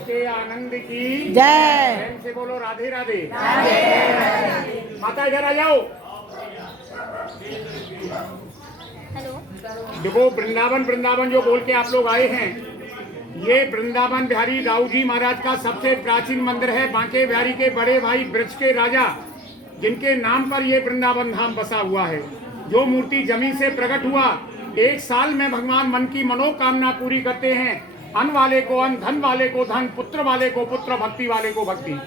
के आनंद की जय। प्रेम से बोलो राधे राधे। माता इधर आ जाओ। देखो वृंदावन वृंदावन जो बोल के आप लोग आए हैं, ये वृंदावन बिहारी राव जी महाराज का सबसे प्राचीन मंदिर है। बांके बिहारी के बड़े भाई ब्रज के राजा, जिनके नाम पर ये वृंदावन धाम बसा हुआ है। जो मूर्ति जमीन से प्रकट हुआ, एक साल में भगवान मन की मनोकामना पूरी करते हैं। अन्न वाले को अन्न, धन वाले को धन, पुत्र वाले को पुत्र, भक्ति वाले को भक्ति।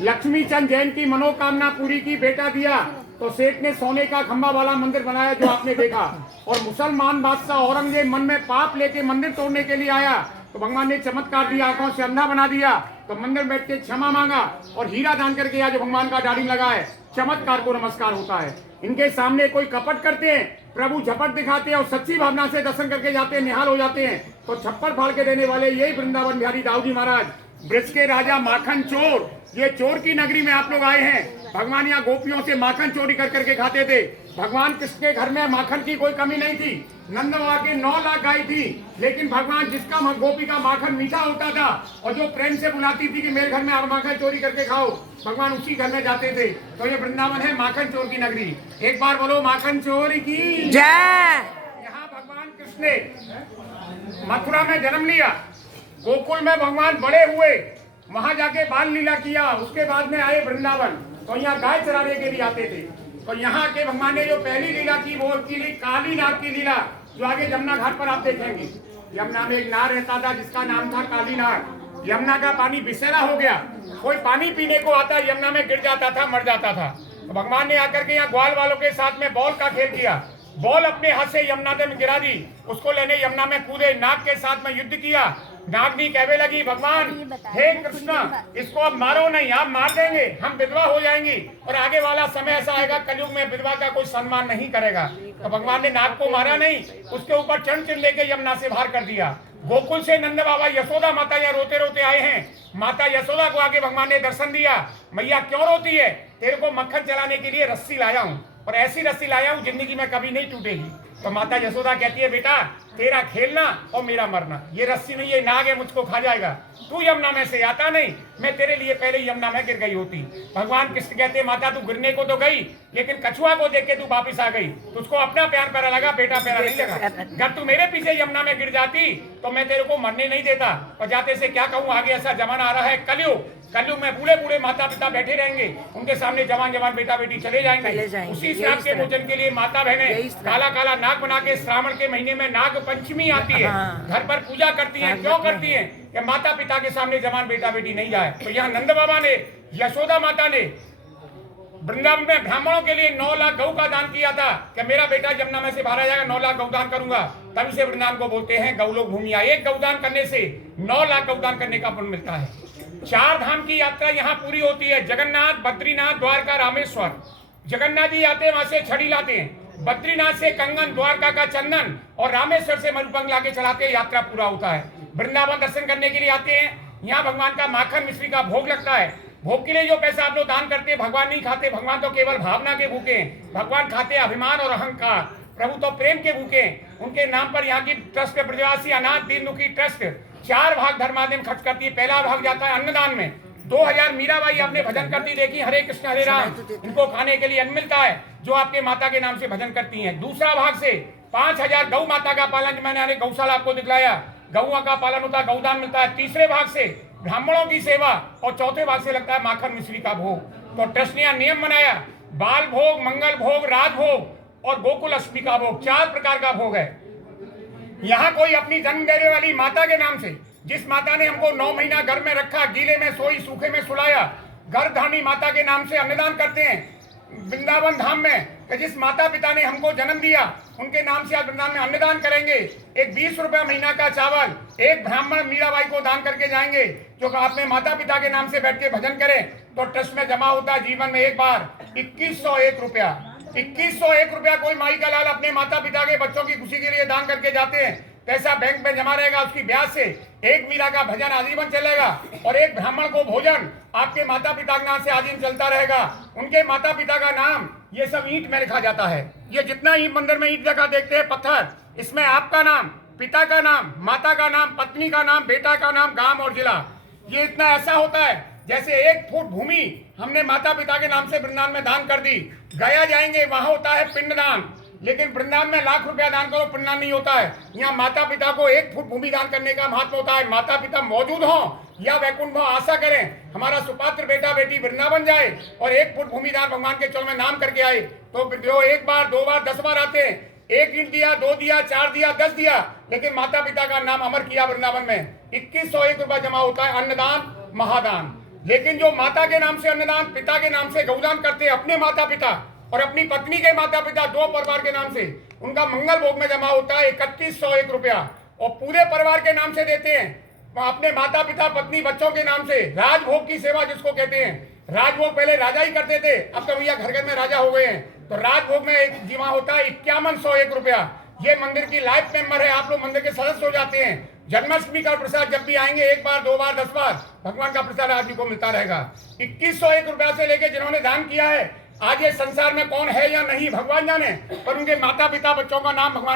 लक्ष्मी चंद जैन की मनोकामना पूरी की, बेटा दिया, तो सेठ ने सोने का खंभा वाला मंदिर बनाया जो आपने देखा। और मुसलमान बादशाह औरंगजेब मन में पाप लेके मंदिर तोड़ने के लिए आया, तो भगवान ने चमत्कार दिया, आंखों से अंधा बना दिया, तो मंदिर बैठ के क्षमा मांगा और हीरा दान करके आज भगवान का दाढ़ी लगा है। चमत्कार को नमस्कार होता है। इनके सामने कोई कपट करते हैं, प्रभु झपट दिखाते हैं और सच्ची भावना से दर्शन करके जाते हैं, निहाल हो जाते हैं, तो छप्पर फाड़ के देने वाले यही वृंदावन बिहारी दाऊ जी महाराज, ब्रज के राजा, माखन चोर। ये चोर की नगरी में आप लोग आए हैं। भगवान यहाँ गोपियों से माखन चोरी कर करके खाते थे। भगवान कृष्ण के घर में माखन की कोई कमी नहीं थी। नंद बाबा के 9 लाख गाय थी, लेकिन भगवान जिसका गोपी का माखन मीठा होता था और जो प्रेम से बुलाती थी कि मेरे घर में आप माखन चोरी करके खाओ, भगवान उसी घर में जाते थे। तो ये वृंदावन है माखन चोर की नगरी। एक बार बोलो माखन चोर की जय। यहाँ भगवान कृष्ण ने मथुरा में जन्म लिया, गोकुल में भगवान बड़े हुए, वहां जाके बाल लीला किया, उसके बाद में आए वृंदावन, तो यहाँ गाय चराने के लिए आते थे। तो यहाँ के भगवान ने जो पहली लीला की वो की काली नाग की लीला, जो आगे यमुना घाट पर आप देखेंगे। यमुना में एक नाग रहता था जिसका नाम था काली नाग। यमुना का पानी विषैला हो गया, कोई पानी पीने को आता यमुना में गिर जाता था, मर जाता था। तो भगवान ने आकर के यहाँ ग्वाल वालों के साथ में बॉल का खेल किया। बॉल अपने हाथ से यमुना में गिरा दी, उसको लेने यमुना में कूदे, नाग के साथ में युद्ध किया। नागनी कहने लगी, भगवान हे कृष्ण, इसको अब मारो नहीं, आप मार देंगे, हम विधवा हो जाएंगी और आगे वाला समय ऐसा आएगा कलयुग में विधवा का कोई सम्मान नहीं करेगा। तो भगवान ने नाग को मारा नहीं, उसके ऊपर चरण चिन्ह लेके यमुना से बाहर कर दिया। गोकुल से नंद बाबा यशोदा माता यहाँ रोते रोते आए हैं। माता यशोदा को आगे भगवान ने दर्शन दिया। मैया क्यों रोती है? तेरे को मक्खन चलाने के लिए रस्सी लाया हूँ, और ऐसी रस्सी लाया हूँ जिंदगी में कभी नहीं टूटेगी। तो माता यशोदा कहती है, बेटा तेरा खेलना और मेरा मरना, ये रस्सी नहीं, ये नाग है, मुझको खा जाएगा। तू यमुना में से आता नहीं, मैं तेरे लिए पहले यमुना में गिर गई होती। भगवान कृष्ण कहते हैं, माता तू गिरने को तो गई, लेकिन कछुआ को देख के तू वापिस आ गई, तुझको अपना प्यार प्यारा लगा, बेटा प्यारा नहीं लगा। अगर तू मेरे पीछे यमुना में गिर जाती तो मैं तेरे को मरने नहीं देता। और जाते से क्या कहूँ, आगे ऐसा जमाना आ रहा है कलयुग, कलयुग में बूढ़े बूढ़े माता पिता बैठे रहेंगे, उनके सामने जवान जवान बेटा बेटी चले जाएंगे। उसी श्राप के भोजन के लिए माता बहनें काला काला नाग बना के श्रावण के महीने में नाग पंचमी आती है, घर पर पूजा करती हैं। क्यों करती हैं? कि माता पिता के सामने जवान बेटा बेटी नहीं जाए। तो यहाँ नंद बाबा ने, यशोदा माता ने वृंदावन में ब्राह्मणों के लिए 9 लाख गौ का दान किया था कि मेरा बेटा यमुना में से बाहर आ जाएगा, 9 लाख गौदान करूंगा। तभी से वृंदावन को बोलते हैं गौलोक भूमिया। एक गौदान करने से 9 लाख गौदान करने का पुण्य मिलता है। 4 धाम की यात्रा यहाँ पूरी होती है, जगन्नाथ, बद्रीनाथ, द्वारका, रामेश्वर। जगन्नाथ जी आते हैं, वहां से छड़ी लाते हैं, बद्रीनाथ से कंगन, द्वारका का चंदन और रामेश्वर से मरुभंग लाके चढ़ाते हैं, यात्रा पूरा होता है। वृंदावन दर्शन करने के लिए आते हैं, यहाँ भगवान का माखन मिश्री का भोग लगता है। भोग के लिए जो पैसा आप लोग दान करते हैं, भगवान नहीं खाते, भगवान तो केवल भावना के भूखे हैं। भगवान खाते अभिमान और अहंकार, प्रभु तो प्रेम के भूखे हैं। उनके नाम पर यहाँ की ट्रस्ट ब्रजवासी अनाथ दीन दुखी ट्रस्ट 4 भाग धर्माध्यम खर्च करती है। पहला भाग जाता है अन्नदान में, 2000 मीराबाई आपने भजन करती देखी, हरे कृष्ण हरे राम, इनको खाने के लिए अन्न मिलता है जो आपके माता के नाम से भजन करती हैं। दूसरा भाग से 5000 गौ माता का पालन, मैंने गौशाला आपको दिखलाया, गौआ का पालन होता है, गौदान मिलता है। तीसरे भाग से ब्राह्मणों की सेवा और चौथे भाग से लगता है माखन मिश्री का भोग। तो ट्रस्ट ने नियम बनाया, बाल भोग, मंगल भोग, राज भोग और गोकुल अष्टमी का भोग, 4 प्रकार का भोग है। यहाँ कोई अपनी जन्म देने वाली माता के नाम से, जिस माता ने हमको 9 महीना घर में रखा, गीले में सोई सूखे में सुलाया, गर्भधारणी माता के नाम से अन्नदान करते हैं वृंदावन धाम में। कि जिस माता पिता ने हमको जन्म दिया उनके नाम से आज वृंदावन में अन्नदान करेंगे। एक 20 रुपया महीना का चावल एक ब्राह्मण मीराबाई को दान करके जाएंगे, जो अपने माता पिता के नाम से बैठ के भजन करें तो ट्रस्ट में जमा होता है जीवन में एक बार 2101 रुपया। 2101 रुपया कोई माई का लाल अपने माता पिता के बच्चों की खुशी के लिए दान करके जाते हैं, पैसा बैंक में जमा रहेगा, उसकी ब्याज से एक मीरा का भजन आजीवन चलेगा और एक ब्राह्मण को भोजन आपके माता पिता के नाम से आजीवन चलता रहेगा। उनके माता पिता का नाम ये सब ईंट में लिखा जाता है। ये जितना ही मंदिर में ईंट जगह देखते हैं पत्थर, इसमें आपका नाम, पिता का नाम, माता का नाम, पत्नी का नाम, बेटा का नाम, गांव और जिला, ये इतना ऐसा होता है जैसे 1 फुट भूमि हमने माता पिता के नाम से वृंदावन में दान कर दी। गया जाएंगे वहां होता है पिंडदान, लेकिन वृंदावन में लाख रुपया दान करो पिंडदान नहीं होता है। यहाँ माता पिता को 1 फुट भूमि दान करने का महत्व होता है। माता पिता मौजूद हों या वैकुंठ में आशा करें हमारा सुपात्र बेटा बेटी वृंदावन जाए और 1 फुट भूमि दान भगवान के चरण में नाम करके आए, तो जो 1 बार 2 बार 10 बार आते हैं, 1 ईंट दिया, 2 दिया, 4 दिया, 10 दिया, लेकिन माता पिता का नाम अमर किया वृंदावन में। 2101 रुपया जमा होता है अन्नदान महादान। लेकिन जो माता के नाम से अन्नदान, पिता के नाम से गौदान करते हैं, अपने माता पिता और अपनी पत्नी के माता पिता 2 परिवार के नाम से, उनका मंगल भोग में जमा होता है 3101 रुपया। और पूरे परिवार के नाम से देते हैं, अपने माता पिता पत्नी बच्चों के नाम से। राजभोग की सेवा जिसको कहते हैं, राजभोग पहले राजा ही करते थे, अब तो भैया घर घर में राजा हो गए हैं। तो राजभोग में एक जमा होता है 5101 रुपया। ये मंदिर की लाइफ मेंबर है, आप लोग मंदिर के सदस्य हो जाते हैं। जन्माष्टमी का प्रसाद जब भी आएंगे 1 बार 2 बार 10 बार भगवान का प्रसाद आप जी को मिलता रहेगा। 2101 रुपया से लेके जिन्होंने दान किया है, आज ये संसार में कौन है या नहीं भगवान जाने, पर उनके माता पिता बच्चों का नाम भगवान